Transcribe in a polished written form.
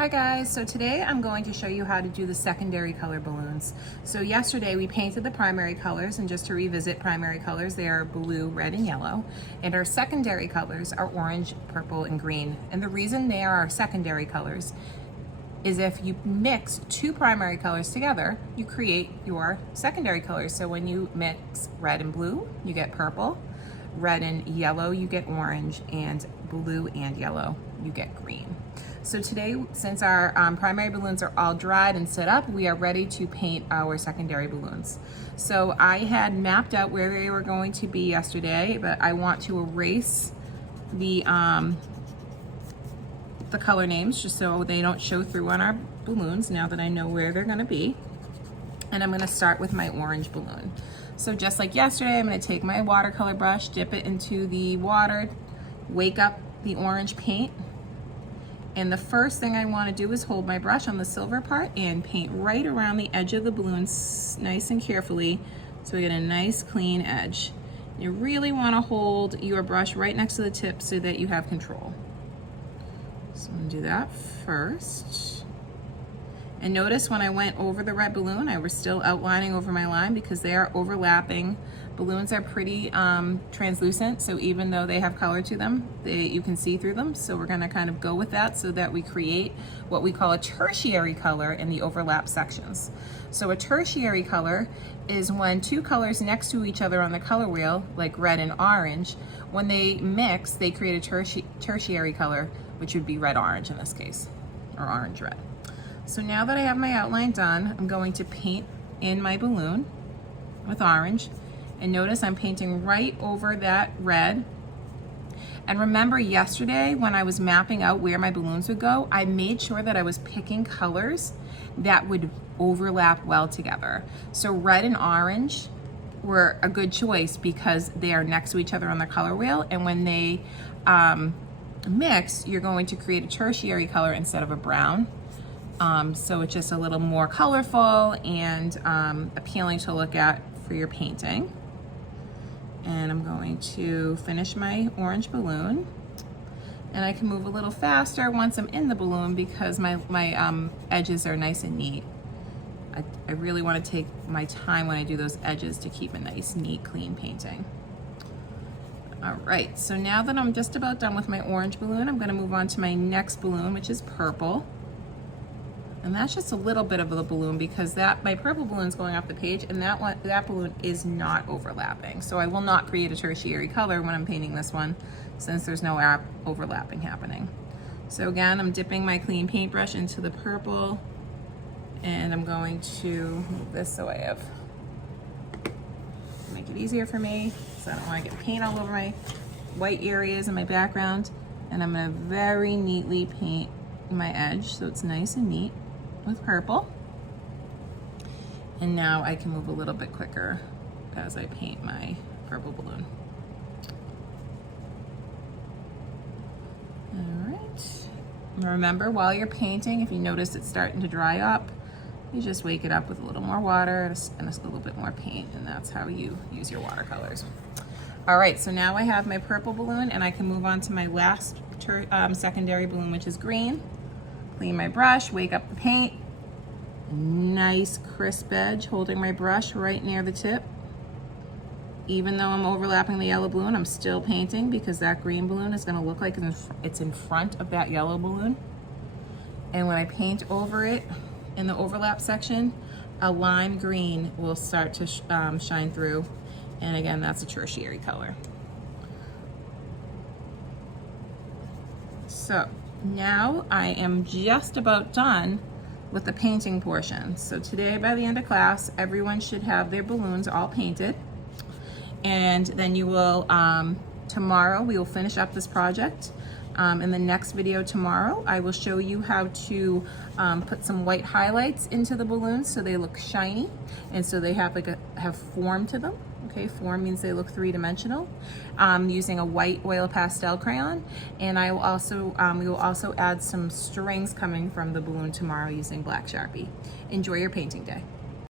Hi guys, so today I'm going to show you how to do the secondary color balloons. So yesterday we painted the primary colors, and just to revisit primary colors, they are blue, red, and yellow. And our secondary colors are orange, purple, and green. And the reason they are our secondary colors is if you mix two primary colors together, you create your secondary colors. So when you mix red and blue, you get purple, red and yellow, you get orange, and blue and yellow, you get green. So today, since our primary balloons are all dried and set up, we are ready to paint our secondary balloons. So I had mapped out where they were going to be yesterday, but I want to erase the color names just so they don't show through on our balloons now that I know where they're gonna be. And I'm gonna start with my orange balloon. So just like yesterday, I'm gonna take my watercolor brush, dip it into the water, wake up the orange paint. And the first thing I wanna do is hold my brush on the silver part and paint right around the edge of the balloon nice and carefully so we get a nice clean edge. You really wanna hold your brush right next to the tip so that you have control. So I'm gonna do that first. And notice when I went over the red balloon, I was still outlining over my line because they are overlapping. Balloons are pretty translucent, so even though they have color to them, you can see through them. So we're gonna kind of go with that so that we create what we call a tertiary color in the overlap sections. So a tertiary color is when two colors next to each other on the color wheel, like red and orange, when they mix, they create a tertiary color, which would be red-orange in this case, or orange-red. So now that I have my outline done, I'm going to paint in my balloon with orange. And notice I'm painting right over that red. And remember yesterday when I was mapping out where my balloons would go, I made sure that I was picking colors that would overlap well together. So red and orange were a good choice because they are next to each other on the color wheel, and when they mix, you're going to create a tertiary color instead of a brown. So it's just a little more colorful and appealing to look at for your painting. And I'm going to finish my orange balloon. And I can move a little faster once I'm in the balloon because my edges are nice and neat. I really want to take my time when I do those edges to keep a nice, neat, clean painting. All right, so now that I'm just about done with my orange balloon, I'm gonna move on to my next balloon, which is purple. And that's just a little bit of the balloon because my purple balloon is going off the page, and that balloon is not overlapping. So I will not create a tertiary color when I'm painting this one since there's no overlapping happening. So again, I'm dipping my clean paintbrush into the purple, and I'm going to move this so I have, make it easier for me, so I don't want to get paint all over my white areas in my background. And I'm gonna very neatly paint my edge so it's nice and neat with purple. And now I can move a little bit quicker as I paint my purple balloon. All right. Remember, while you're painting, if you notice it's starting to dry up, you just wake it up with a little more water and a little bit more paint, and that's how you use your watercolors. All right, so now I have my purple balloon, and I can move on to my last secondary balloon, which is green. Clean my brush, wake up the paint. Nice crisp edge, holding my brush right near the tip. Even though I'm overlapping the yellow balloon, I'm still painting because that green balloon is gonna look like it's in front of that yellow balloon. And when I paint over it in the overlap section, a lime green will start to shine through. And again, that's a tertiary color. So now I am just about done with the painting portion. So today, by the end of class, everyone should have their balloons all painted. And then you will, tomorrow, we will finish up this project. In the next video tomorrow, I will show you how to put some white highlights into the balloons so they look shiny and so they have have form to them. Okay, form means they look three-dimensional. Using a white oil pastel crayon, and I will also we will also add some strings coming from the balloon tomorrow using black Sharpie. Enjoy your painting day.